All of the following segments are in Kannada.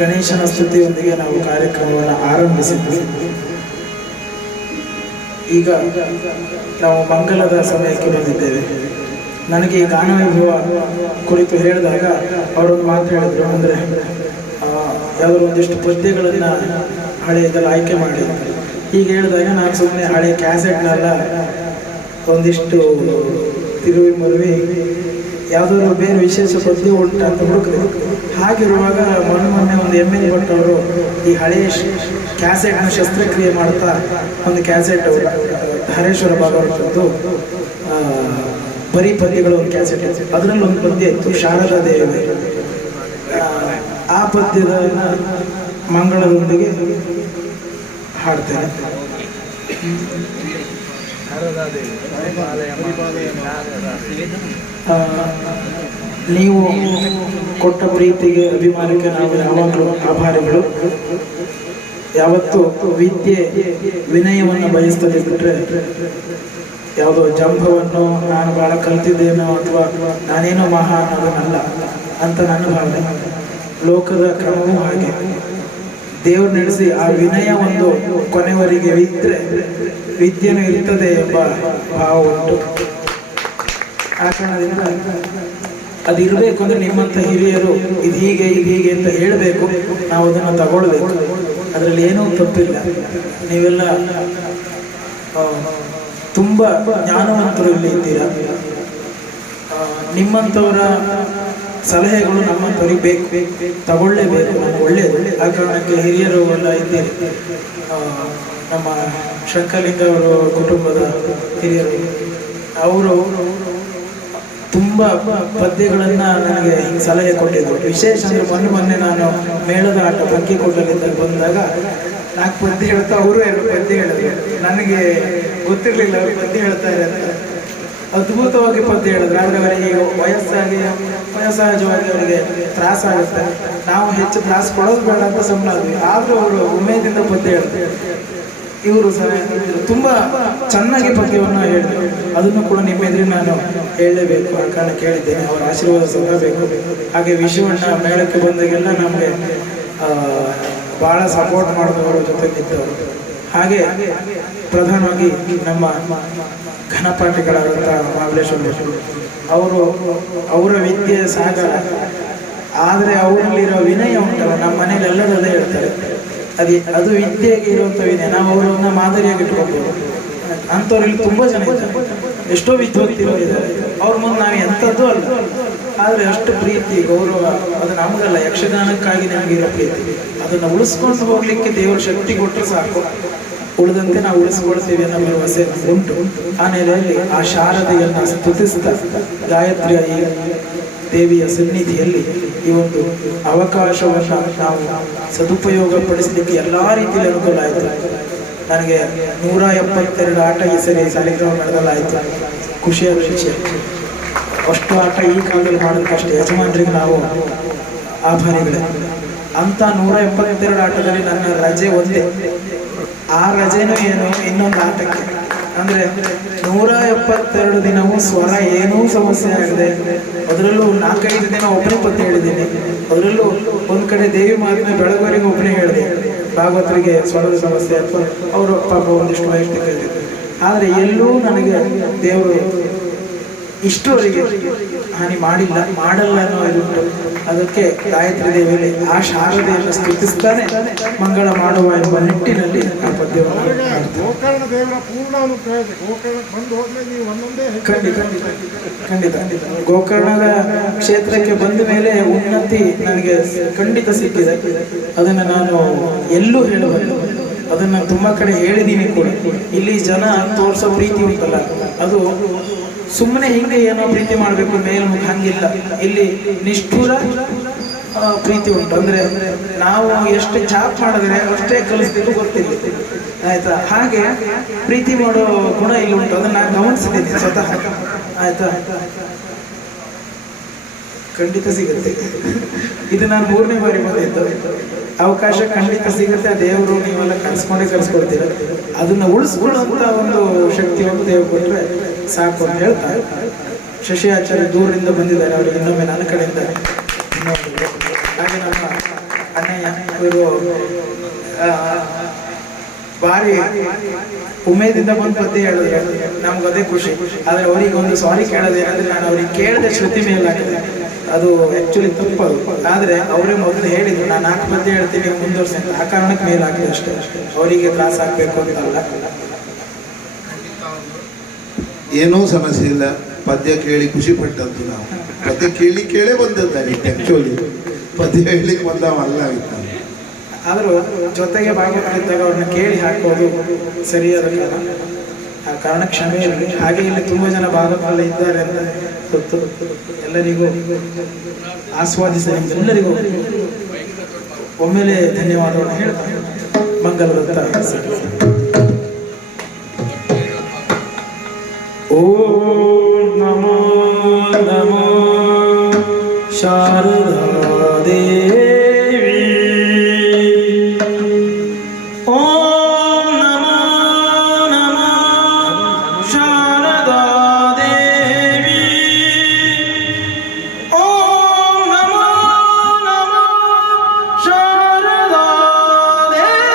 ಗಣೇಶನ ಸ್ತುತಿಯೊಂದಿಗೆ ನಾವು ಕಾರ್ಯಕ್ರಮವನ್ನು ಆರಂಭಿಸಿದ್ವಿ. ಈಗ ನಾವು ಮಂಗಲದ ಸಮಯಕ್ಕೆ ಬಂದಿದ್ದೇವೆ. ನನಗೆ ಈ ಗಾನವೈಭವ ಕುರಿತು ಹೇಳಿದಾಗ ಅವರೊಂದು ಮಾತು ಹೇಳಿದ್ರು, ಅಂದರೆ ಯಾವುದೋ ಒಂದಿಷ್ಟು ಪದ್ಯಗಳನ್ನು ಹಳೆಯದೆಲ್ಲ ಆಯ್ಕೆ ಮಾಡಿ ಹೀಗೆ ಹೇಳಿದಾಗ ನಾನು ಸುಮ್ಮನೆ ಹಳೆಯ ಕ್ಯಾಸೆಟ್ನೆಲ್ಲ ಒಂದಿಷ್ಟು ತಿರುವಿ ಮರುವಿ ಯಾವುದಾದ್ರು ಬೇರೆ ವಿಶೇಷ ಪದ್ಯ ಉಂಟು ಅಂತ ಹುಡುಕಿದೆ. ಹಾಗಿರುವಾಗ ಮೊನ್ನೆ ಒಂದು MN ಭಟ್ ಅವರು ಈ ಹಳೆಯ ಕ್ಯಾಸೆಟ್ನ ಶಸ್ತ್ರಕ್ರಿಯೆ ಮಾಡ್ತಾ ಒಂದು ಕ್ಯಾಸೆಟ್ ಹರೇಶ್ವರ ಭಾಗವತದ್ದು ಬರೀ ಪದ್ಯಗಳು ಒಂದು ಕ್ಯಾಸೆಟ್, ಅದರಲ್ಲಿ ಒಂದು ಪದ್ಯ ಇತ್ತು ಶಾರದಾ ದೇವಿ. ಆ ಪದ್ಯದ ಮಂಗಳದೊಂದಿಗೆ ಹಾಡ್ತೇನೆ. ನೀವು ಕೊಟ್ಟ ಪ್ರೀತಿಗೆ ಅಭಿಮಾನಕ್ಕೆ ನಾವು ಯಾವಾಗಲೂ ಆಭಾರಿಗಳು. ಯಾವತ್ತು ವಿದ್ಯೆ ವಿನಯವನ್ನು ಬಯಸ್ತದೆ ಬಿಟ್ಟರೆ ಯಾವುದೋ ಜಂಭವನ್ನು ನಾನು ಭಾಳ ಕಲ್ತಿದ್ದೇನೋ ಅಥವಾ ನಾನೇನೋ ಮಹಾ ಅನ್ನೋದನ್ನಲ್ಲ ಅಂತ ನನ್ನ ಭಾವನೆ. ಲೋಕದ ಕ್ರಮವೂ ಹಾಗೆ. ದೇವರು ನಡೆಸಿ ಆ ವಿನಯ ಒಂದು ಕೊನೆವರೆಗೆ ಇದ್ದರೆ ವಿದ್ಯೆನೂ ಇರ್ತದೆ ಎಂಬ ಭಾವ ಉಂಟು. ಆ ಕಾರಣದಿಂದ ಅದಿರಬೇಕು ಅಂದರೆ ನಿಮ್ಮಂಥ ಹಿರಿಯರು ಇದು ಹೀಗೆ ಅಂತ ಹೇಳಬೇಕು, ನಾವು ಅದನ್ನು ತಗೊಳ್ಬೇಕು. ಅದರಲ್ಲಿ ಏನೂ ತಪ್ಪಿಲ್ಲ. ನೀವೆಲ್ಲ ತುಂಬ ಜ್ಞಾನವಂತರು ಇಲ್ಲಿ ಇದ್ದೀರಾ. ನಿಮ್ಮಂಥವರ ಸಲಹೆಗಳು ನಮ್ಮಂಥವ್ರಿಗೆ ಬೇಕು, ತಗೊಳ್ಳೇಬೇಕು, ನಮ್ಗೆ ಒಳ್ಳೆಯದು. ಆ ಕಾರಣಕ್ಕೆ ಹಿರಿಯರು ಎಲ್ಲ ಇದ್ದೀರಿ. ನಮ್ಮ ಶಂಕರಲಿಂಗ ಅವರು ಕುಟುಂಬದ ಹಿರಿಯರು, ಅವರು ತುಂಬ ಪದ್ಯಗಳನ್ನು ನನಗೆ ಹಿಂಗೆ ಸಲಹೆ ಕೊಟ್ಟಿದ್ದರು. ವಿಶೇಷ ಅಂದರೆ ಮೊನ್ನೆ ನಾನು ಮೇಳದ ಆಟ ಬಂಕಿಕೋಟಲಿಂದ ಬಂದಾಗ 4 ಪದ್ಯ ಹೇಳ್ತಾ ಅವರು 2 ಪದ್ಯ ಹೇಳಿದ್ರು. ನನಗೆ ಗೊತ್ತಿರಲಿಲ್ಲ ಅವರು ಪದ್ಯ ಹೇಳ್ತಾರೆ ಅಂತ. ಅದ್ಭುತವಾಗಿ ಪದ್ಯ ಹೇಳಿದ್ರು. ಆದರೆ ಅವರಿಗೆ ವಯಸ್ಸಹಜವಾಗಿ ಅವರಿಗೆ ತ್ರಾಸಾಗುತ್ತೆ. ನಾವು ಹೆಚ್ಚು ತ್ರಾಸು ಕೊಡೋದು ಬೇಡ ಅಂತ ಸಂಬಂಧ. ಆದರೂ ಅವರು ಉಮೇದಿಂದ ಪದ್ಯ ಹೇಳಿದ್ರು. ಇವರು ಸಹ ತುಂಬ ಚೆನ್ನಾಗಿ ಪದ್ಯವನ್ನು ಹೇಳಿದರು. ಅದನ್ನು ಕೂಡ ನಿಮ್ಮ ಎದುರು ನಾನು ಹೇಳಲೇಬೇಕು, ಆ ಕಾರಣ ಕೇಳಿದ್ದೇನೆ. ಅವರ ಆಶೀರ್ವಾದ ಸಿಗಬೇಕು. ಹಾಗೆ ವಿಶ್ವವನ್ನ ಮೇಳಕ್ಕೆ ಬಂದಾಗೆಲ್ಲ ನಮಗೆ ಭಾಳ ಸಪೋರ್ಟ್ ಮಾಡಿದವರು ಜೊತೆಗಿದ್ದವರು. ಹಾಗೆ ಪ್ರಧಾನವಾಗಿ ನಮ್ಮ ಘನಪಾಠಿಗಳಾದಂಥ ಮಹಾಬಲೇಶ್ವರ ಅವರ ವಿದ್ಯೆ ಸಾಗರ. ಆದರೆ ಅವರಲ್ಲಿರೋ ವಿನಯ ಉಂಟಲ್ಲ, ನಮ್ಮ ಮನೇಲಿ ಎಲ್ಲರೂ ಅದೇ ಹೇಳ್ತಾರೆ, ಅದು ವಿದ್ಯೆಗೆ ಇರುವಂಥ ವಿನಯ. ನಾವು ಅವರನ್ನ ಮಾದರಿಯಾಗಿ ಇಟ್ಕೊಳ್ಬೋದು. ಅಂಥವ್ರಲ್ಲಿ ತುಂಬ ಜನ ಇದ್ದಾರೆ, ಎಷ್ಟೋ ವಿದ್ವತ್ತಿರೋ ಇದ್ದಾರೆ. ಅವ್ರ ಮುಂದೆ ನಾವು ಎಂಥದ್ದು ಅಲ್ಲ, ಆದರೆ ಅಷ್ಟು ಪ್ರೀತಿ ಗೌರವ ಅದು ನಮಗಲ್ಲ. ಯಕ್ಷಗಾನಕ್ಕಾಗಿ ನಮಗಿರೋ ಪ್ರೀತಿ ಅದನ್ನು ಉಳಿಸ್ಕೊಂಡು ಹೋಗ್ಲಿಕ್ಕೆ ದೇವರ ಶಕ್ತಿ ಕೊಟ್ಟರೆ ಸಾಕು. ಉಳಿದಂತೆ ನಾವು ಉಳಿಸ್ಕೊಳ್ತೀವಿ ಅನ್ನೋ ಭರವಸೆ ಉಂಟು. ಆ ನೆಲೆಯಲ್ಲಿ ಆ ಶಾರದೆಯನ್ನು ಸ್ತುತಿಸ್ತಾ ಗಾಯತ್ರಿಯ ಈ ದೇವಿಯ ಸನ್ನಿಧಿಯಲ್ಲಿ ಈ ಒಂದು ಅವಕಾಶವನ್ನು ನಾವು ಸದುಪಯೋಗ ಪಡಿಸಲಿಕ್ಕೆ ಎಲ್ಲ ರೀತಿಯಲ್ಲಿ ಅನುಕೂಲ ಆಯಿತು. ನನಗೆ 172 ಆಟ ಈ ಸರಿ ಕಾರ್ಯಕ್ರಮ ನಡೆದಲಾಯಿತು. ಖುಷಿಯಾದ ವಿಷಯ. ಅಷ್ಟು ಆಟ ಈ ಕಾಲದಲ್ಲಿ ಮಾಡೋದಕ್ಕಷ್ಟು ಯಜಮಾನರಿಗೆ ನಾವು ಆಭಾರಿಗಳೇ. ಅಂಥ 172 ಆಟದಲ್ಲಿ ನನ್ನ ರಜೆ ಒಂದೇ. ಆ ರಜೆನೂ ಏನು ಇನ್ನೊಂದು ಆಟಕ್ಕೆ. ಅಂದರೆ 172 ದಿನವೂ ಸ್ವರ ಏನೂ ಸಮಸ್ಯೆ ಆಗಿದೆ. ಅದರಲ್ಲೂ 4-5 ದಿನ ಒಬ್ಬನೇ ಪದ್ಯ ಹೇಳಿದ್ದೀನಿ. ಅದರಲ್ಲೂ ಒಂದು ಕಡೆ ದೇವಿ ಮಾತಿನ ಬೆಳಗುವರೆಗೆ ಒಬ್ಬನೇ ಹೇಳಿದೆ. ಭಾಗವತರಿಗೆ ಸ್ವರದ ಸಮಸ್ಯೆ ಅಥವಾ ಅವರು ಪಾಪ ಒಂದಿಷ್ಟು ವೈಯಕ್ತಿಕ ಇದ್ದಿದ್ದು. ಆದರೆ ಎಲ್ಲೂ ನನಗೆ ದೇವರು ಇಷ್ಟುವರೆಗೆ ಹಾನಿ ಮಾಡಲ್ಲ ಅನ್ನೋ ಇದುಂಟು. ಅದಕ್ಕೆ ಗಾಯತ್ರಿ ದೇವಿಯಲ್ಲಿ ಆ ಶಾರದೆಯನ್ನು ಸ್ತುತಿಸ್ತಾನೆ ಮಂಗಳ ಮಾಡುವ ಎಂಬ ನಿಟ್ಟಿನಲ್ಲಿ ಆ ಪದ್ಯವನ್ನು ಖಂಡಿತ ಗೋಕರ್ಣದ ಕ್ಷೇತ್ರಕ್ಕೆ ಬಂದ ಮೇಲೆ ಉನ್ನತಿ ನನಗೆ ಖಂಡಿತ ಸಿಕ್ಕಿದೆ. ಅದನ್ನು ನಾನು ಎಲ್ಲೂ ಹೇಳಬಲ್ಲೆ. ಅದನ್ನು ತುಂಬ ಕಡೆ ಹೇಳಿದ್ದೀನಿ ಕೂಡ. ಇಲ್ಲಿ ಜನ ತೋರಿಸೋ ಪ್ರೀತಿ ಉಂಟಲ್ಲ, ಅದು ಸುಮ್ಮನೆ ಹಿಂಗೆ ಏನೋ ಪ್ರೀತಿ ಮಾಡಬೇಕು ಮೇಲ್ಮುಖ ಹಂಗಿಲ್ಲ. ಇಲ್ಲಿ ನಿಷ್ಠುರ ಪ್ರೀತಿ ಉಂಟು. ಅಂದರೆ ನಾವು ಎಷ್ಟು ಚಾಪ್ ಮಾಡಿದ್ರೆ ಅಷ್ಟೇ ಕಲಿಸ್ಬೇಕು ಗೊತ್ತಿಲ್ಲ, ಆಯ್ತಾ? ಹಾಗೆ ಪ್ರೀತಿ ಮಾಡೋ ಗುಣ ಇಲ್ಲಿ ಉಂಟು. ಅದನ್ನು ನಾನು ಗಮನಿಸಿದ್ದೀನಿ ಸ್ವತಃ, ಆಯ್ತಾ? ಖಂಡಿತ ಸಿಗುತ್ತೆ. ಇದು ನಾನು 3ನೇ ಬಾರಿ ಬಂದಿದ್ದು. ಅವಕಾಶ ಖಂಡಿತ ಸಿಗುತ್ತೆ. ದೇವರು ನೀವೆಲ್ಲ ಕಲಿಸ್ಕೊಡ್ತೀರ. ಅದನ್ನು ಉಳಿಸ್ಕೊಳ್ಳುವಂಥ ಒಂದು ಶಕ್ತಿಯನ್ನು ದೇವರು ಕೊಟ್ಟರೆ ಸಾಕು ಅಂತ ಹೇಳ್ತಾ, ಶಶಿ ಆಚಾರ್ಯ ದೂರದಿಂದ ಬಂದಿದ್ದಾರೆ. ಅವರಿಗೆ ಇನ್ನೊಮ್ಮೆ ನನ್ನ ಕಡೆಯಿಂದ ಹಾಗೆ ನಮ್ಮ ಅಣ್ಣಯ್ಯ ಇವರು ಭಾರಿ ಉಮೇದಿಂದ ಬಂದು ಪದ್ಯ ಹೇಳಿದ್ರೆ ನಮ್ಗೆ ಅದೇ ಖುಷಿ. ಆದ್ರೆ ಅವರಿಗೆ ಒಂದು ಸಾರಿ ಕೇಳೋದೇನಂದ್ರೆ, ನಾನು ಅವ್ರಿಗೆ ಕೇಳಿದೆ ಶ್ರುತಿ ಮೇಲಾಗಿದೆ, ಅದು ಆಕ್ಚುಲಿ ತಪ್ಪದು. ಆದ್ರೆ ಅವರೇ ಮೊದಲು ಹೇಳಿದ್ರು, ನಾನು 4 ಪದ್ಯ ಹೇಳ್ತೀನಿ ಮುಂದುವರ್ಸಿ ಅಂತ. ಆ ಕಾರಣಕ್ಕೆ ಮೇಲಾಗಿದೆ ಅಷ್ಟೇ, ಅವರಿಗೆ ತ್ರಾಸ ಆಗ್ಬೇಕು ಅಂತಲ್ಲ. ಏನೂ ಸಮಸ್ಯೆ ಇಲ್ಲ. ಪದ್ಯ ಕೇಳಿ ಖುಷಿ ಪಟ್ಟದ್ದು ನಾವು. ಪದ್ಯ ಕೇಳೇ ಬಂದದ್ದಾನೆ ಆಕ್ಚುಲಿ, ಪದ್ಯ ಹೇಳಲಿಕ್ಕೆ ಬಂದವಲ್ಲ ಆಗಿತ್ತು. ಆದರೂ ಜೊತೆಗೆ ಭಾಗವಹಿಸಿದ್ದಾಗ ಅವ್ರನ್ನ ಕೇಳಿ ಹಾಕೋದು ಸರಿಯಾದ ಕಾರಣ. ಆ ಕಾರಣ ಕ್ಷಮೆ ಇರಲಿ. ಹಾಗೆ ಇಲ್ಲಿ ತುಂಬ ಜನ ಭಾಗವತರಲ್ಲಿ ಇದ್ದಾರೆ ಅಂತ ಗೊತ್ತು. ಎಲ್ಲರಿಗೂ ಆಸ್ವಾದಿಸಿ ಎಲ್ಲರಿಗೂ ಒಮ್ಮೆಲೆ ಧನ್ಯವಾದವನ್ನು ಹೇಳ್ತಾರೆ. ಮಂಗಲದತ್ತ ಓಂ ನಮೋ ನಮೋ ಶಾರದಾ ದೇವಿ. ಓಂ ನಮೋ ನಮೋ ಶಾರದಾ ದೇವಿ. ಓಂ ನಮೋ ನಮೋ ಶಾರದಾ ದೇವಿ.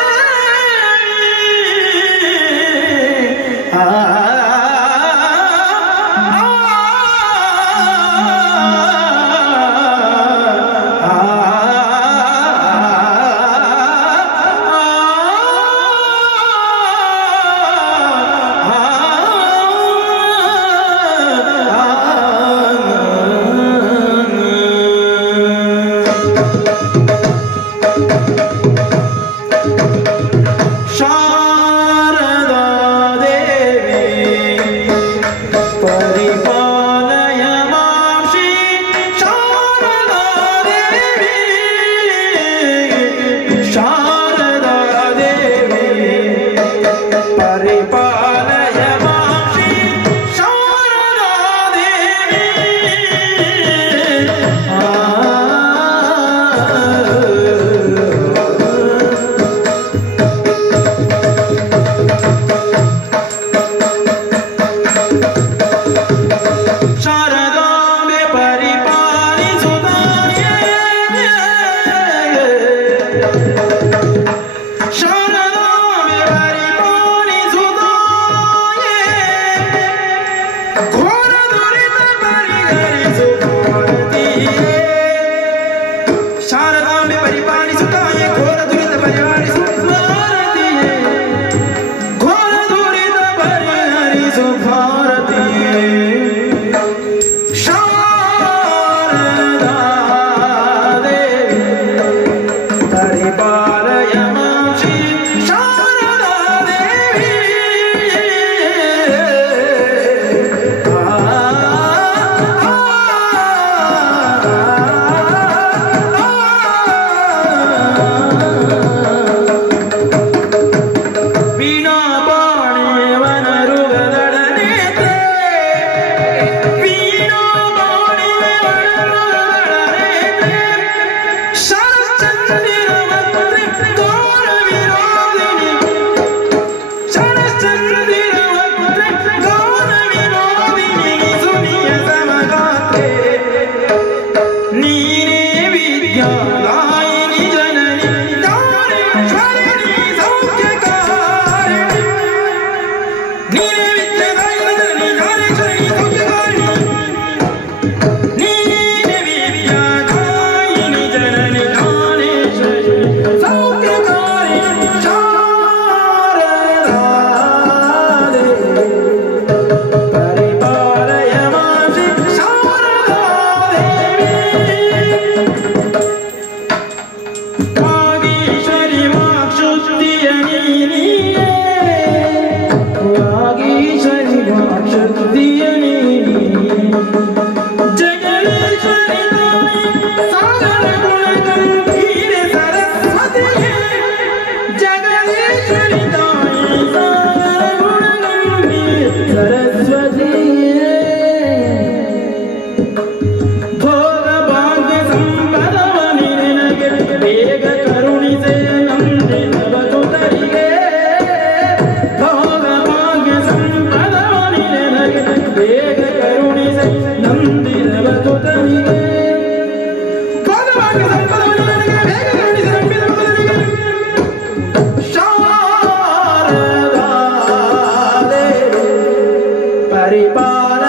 ಬಾರ